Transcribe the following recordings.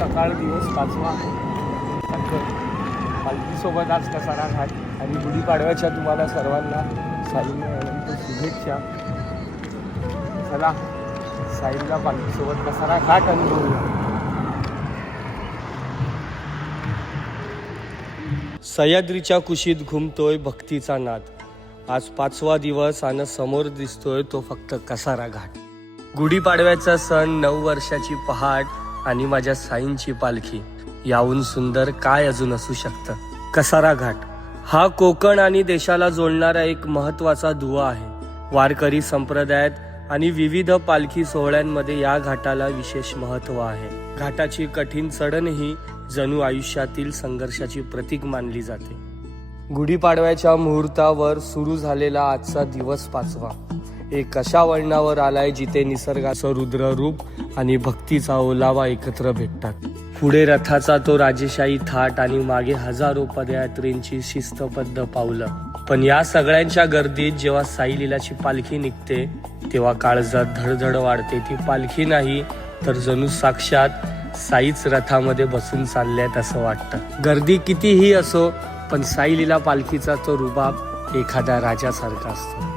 सकाळ दिवस 5वा पालखीसोबत आज कसारा घाट आणि गुढीपाडव्याच्या तुम्हाला सर्वांना साईने अनंत शुभेच्छा. चला साईला पालखीसोबत कसारा घाट अनुभवूया. सह्याद्रीच्या कुशीत घुमतोय भक्तीचा नाद. आज 5वा दिवस आणि समोर दिसतोय तो फक्त कसारा घाट. गुढीपाडव्याचा सण, 9 वर्षाची पहाट आणि माझ्या साईंची पालखी, याहून सुंदर काय अजून असू शकतं. कसारा घाट हा कोकण आणि देशाला जोडणारा एक महत्त्वाचा दुवा आहे. वारकरी संप्रदायात आणि विविध पालखी सोहळ्यांमध्ये या घाटाला विशेष महत्त्व आहे. घाटाची कठीण चढण ही जणू आयुष्यातील संघर्षाची प्रतीक मानली जाते. गुढीपाडव्याच्या मुहूर्तावर सुरू झालेला आजचा दिवस 5वा एक अशा वळणावर आलाय जिथे निसर्गाचं रुद्र रूप आणि भक्तीचा ओलावा एकत्र भेटतात. पुढे रथाचा तो राजेशाही थाट आणि मागे हजारो पदयात्रींची शिस्तबद्ध पावलं. पण या सगळ्यांच्या गर्दीत जेव्हा साई लीलाची पालखी निघते तेव्हा काळजात धडधड वाढते. ती पालखी नाही तर जणू साक्षात साईच रथामध्ये बसून चालल्यात असं वाटतं. गर्दी कितीही असो पण साई लीला पालखीचा तो रुबाब एखाद्या राजासारखा असतो.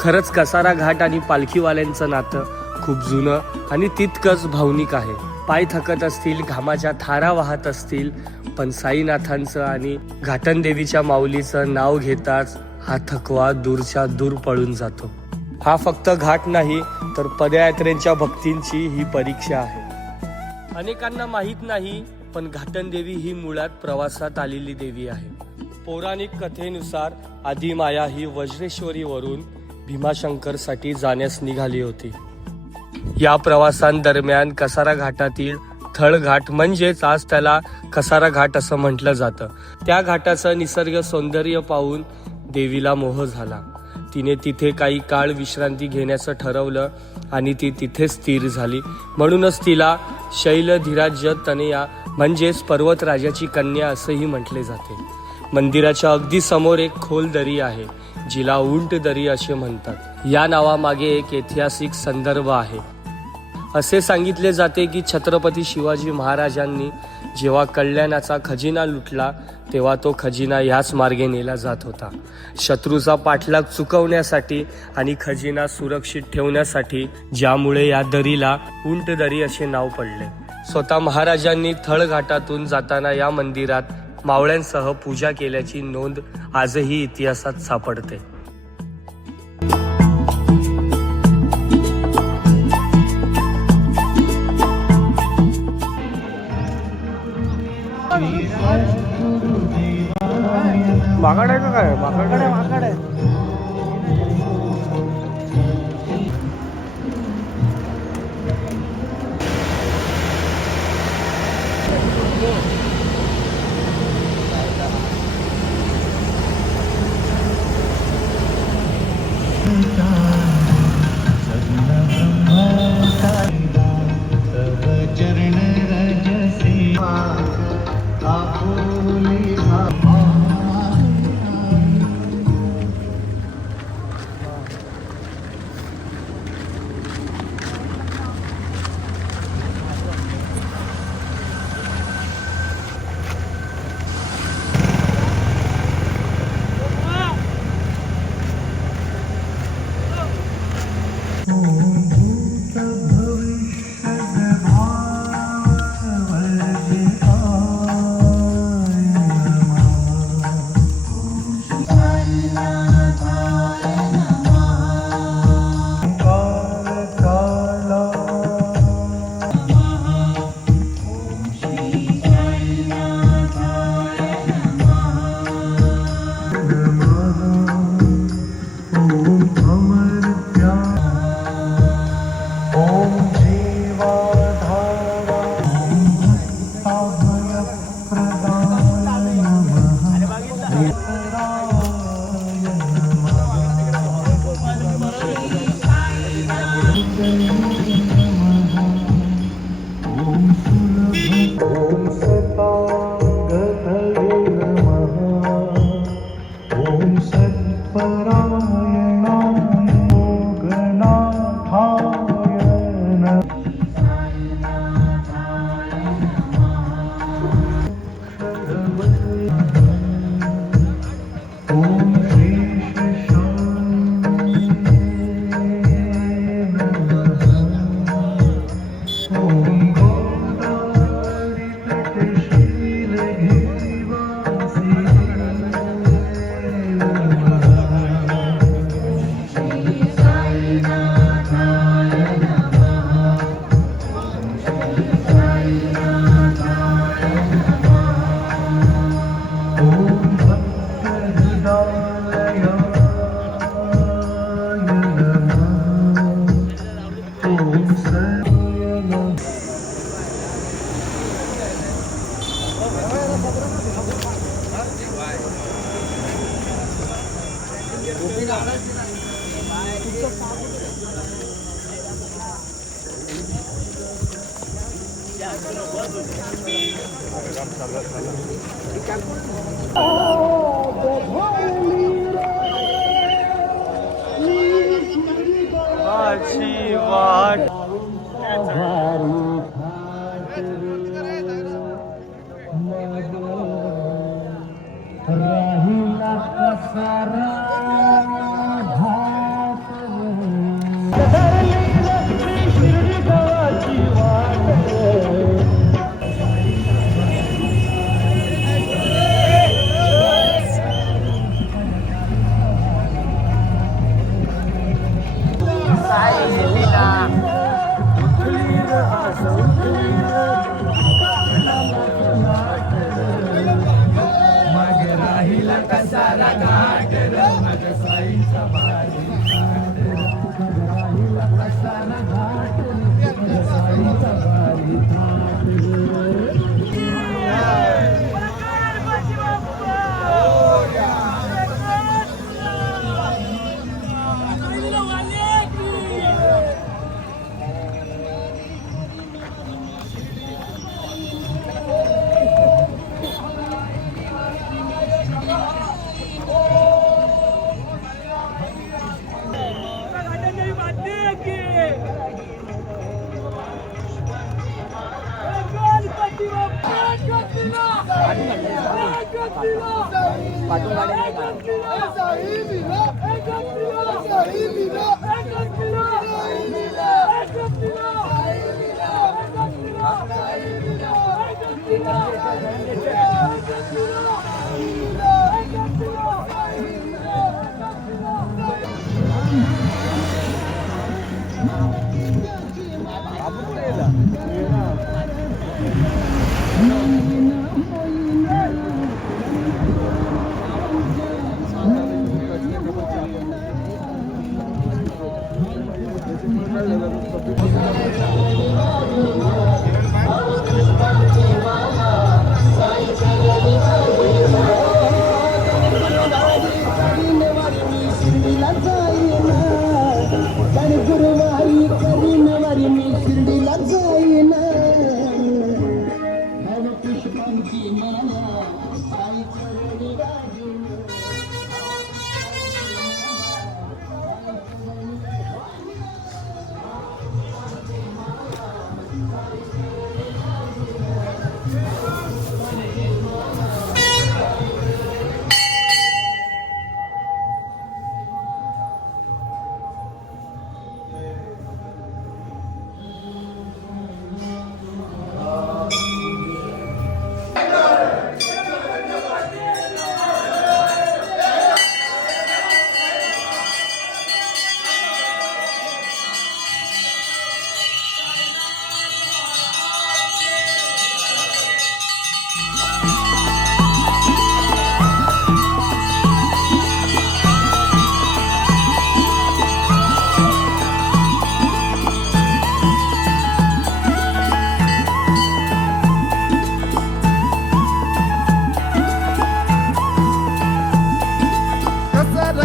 खरंच कसारा घाट आणि पालखीवाल्यांचं नातं खूप जुनं आणि तितकंच भावनिक आहे. पाय थकत असतील, घामाच्या धारा वाहत असतील, पण साईनाथांचं आणि घाटन देवीच्या माऊलीचं नाव घेताच हा थकवा दूरच्या दूर पळून जातो. हा फक्त घाट नाही तर पदयात्रेंच्या भक्तींची ही परीक्षा आहे. अनेकांना माहीत नाही पण घाटन देवी ही मुळात प्रवासात आलेली देवी आहे. पौराणिक कथेनुसार आदिमाया ही वज्रेश्वरीवरून भीमाशंकरसाठी जाण्यास निघाली होती. या प्रवासांदरम्यान कसारा घाटातील थळघाट म्हणजेच आज त्याला कसारा घाट असं म्हटलं जातं, त्या घाटाचं निसर्ग सौंदर्य पाहून देवीला मोह झाला. तिने तिथे काही काळ विश्रांती घेण्याचं ठरवलं आणि ती तिथे स्थिर झाली. म्हणूनच तिला शैलधिराज तनया म्हणजेच पर्वतराजाची कन्या असंही म्हटले जाते. मंदिराच्या अगदी समोर एक खोल दरी आहे जिला उंट दरी असे म्हणतात. या नावामागे एक ऐतिहासिक संदर्भ आहे. असे सांगितले जाते की छत्रपती शिवाजी महाराजांनी जेव्हा कल्याणाचा खजिना लुटला तेव्हा तो खजिना याच मार्गे नेला जात होता. शत्रूचा पाठलाग चुकवण्यासाठी आणि खजिना सुरक्षित ठेवण्यासाठी, ज्यामुळे या दरीला उंट दरी असे नाव पडले. स्वतः महाराजांनी थळघाटातून जाताना या मंदिरात मावळ्यांसह पूजा केल्याची नोंद आजही इतिहासात सापडते. माकड आहे का काय? माकड आहे. माझी वाट राहिला कसारा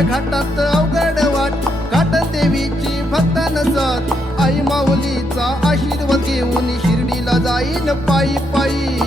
घाटात अवघड वाट घाट देवीची भक्तान साथ आई माऊलीचा आशीर्वाद घेऊन शिर्डीला जाईन पायी पायी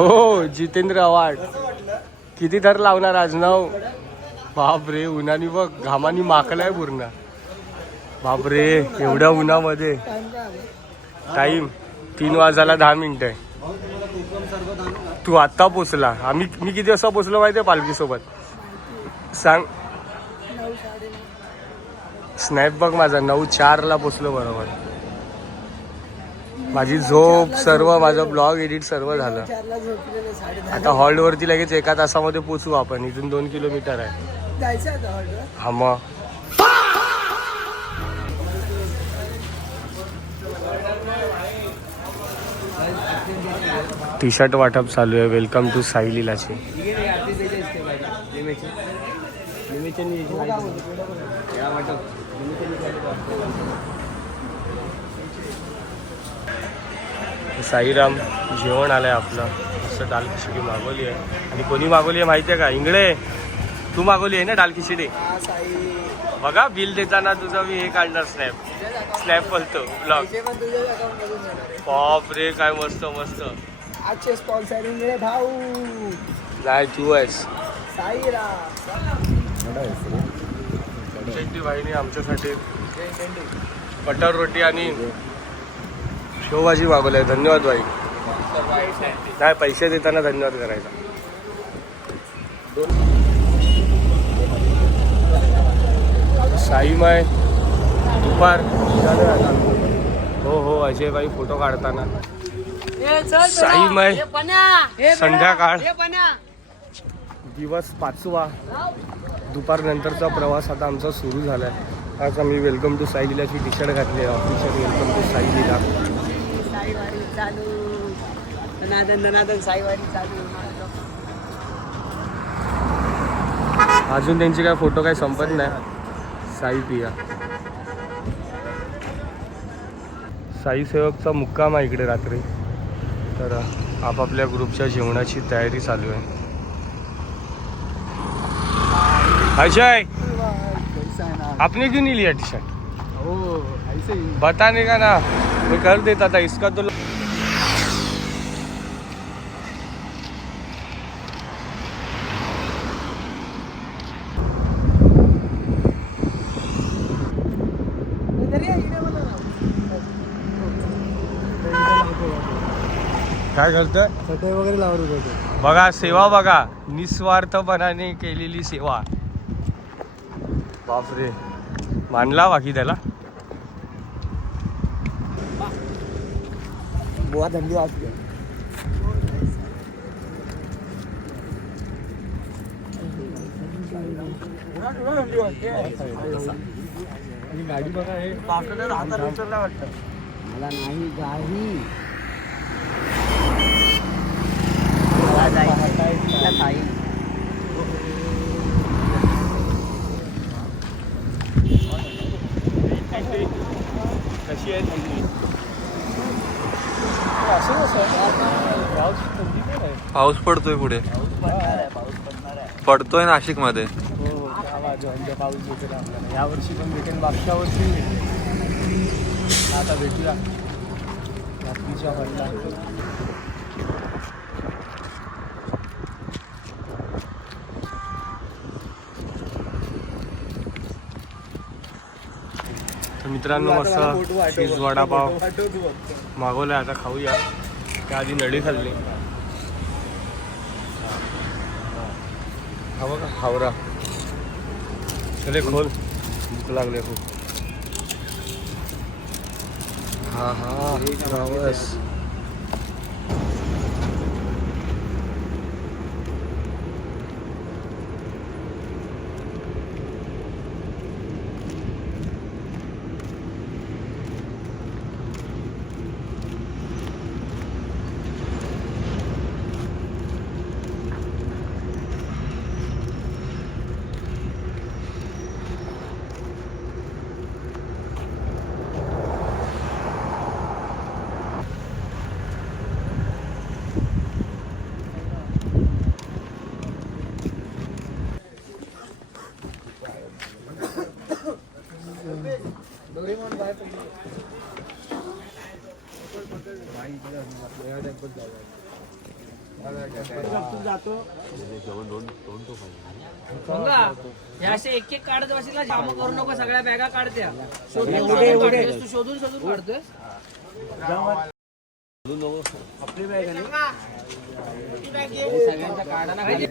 हो जितेंद्र आव्हाड. किती थर लावणार आज 9. बापरे उन्हाने बघ घामानी माकलाय पूर्ण. बापरे एवढ्या उन्हामध्ये. टाइम 3 वाजायला 10 मिनिटं आहे. तू आत्ता पोचला. मी किती वाजता पोचलो माहिती आहे पालखी सोबत सांग. स्नॅप बघ माझा 9:04 पोचलो बरोबर. माझी झोप सर्व माझं ब्लॉग एडिट सर्व झालं. आता हॉल्टवरती लगेच 1 तासामध्ये पोचू आपण. इथून 2 किलोमीटर आहे. हा मग टी शर्ट वाटप चालू आहे. वेलकम टू साई लीलाची. साईराम जेवण आलंय आपलं. असं दाल खिचडी मागवली आहे. आणि कोणी मागवली आहे माहिती आहे का? इंगळे तू मागवली आहे ना दाल खिचडी. बघा बिल देताना तुझं मी हे काढणार स्नॅप बोलतो ब्लॉग. बाप रे काय मस्त मस्त. आजचे स्पॉन्सरिंग भाऊ नाही तू आहेस. शेट्टी भाईने आमच्यासाठी बटर रोटी आणि शेवभाजी मागवली आहे. धन्यवाद भाई. नाही पैसे देताना धन्यवाद करायचा. साईमय दुपार हो अजय भाई फोटो काढताना. साईमय संध्याकाळ दिवस 5वा. दुपारनंतरचा प्रवास आता आमचा सुरू झाला आहे. आज आम्ही वेलकम टू साई लीलाची टी शर्ट घातली आहे. Official welcome to Sai Leela. अजून त्यांचे काय फोटो काही संपत नाही. साई पिया साई सेवकचा मुक्काम आहे इकडे रात्री. तर आपापल्या ग्रुपच्या जेवणाची तयारी चालू आहे. अजय आपने क्यों नहीं लिया टी शर्ट? बताने का ना मैं कर देता था इसका तो. काय करतोय? चटई वगैरे लावून होते. बघा सेवा बघा निस्वार्थपणाने केलेली सेवा. बापरे मानला बाकी त्याला. बुवा थंडी वाजते. गाडी बघा हे हातात उचलला वाटतं. मला नाही गाडी कशी आहे थंडी? पाऊस पडतोय पुढे. पडतोय नाशिक मध्ये. पाऊस भेटेल आपल्याला. यावर्षी पण भेटेल. मागच्या वर्षी आता भेटूया रात्रीच्या वेळेला. तर मित्रांनो मस्त चीज वडापाव मागवलाय. आता खाऊया. त्याआधी नळी खाल्ली. हा बघा हावरा. चले खोल भूक लागले खूप. हा प्रवास. असे एक एक काढत बसला काम करू नको सगळ्या बॅगा काढत्या तू शोधून शोधून काढतोय सगळ्यांच्या काढा ना खाली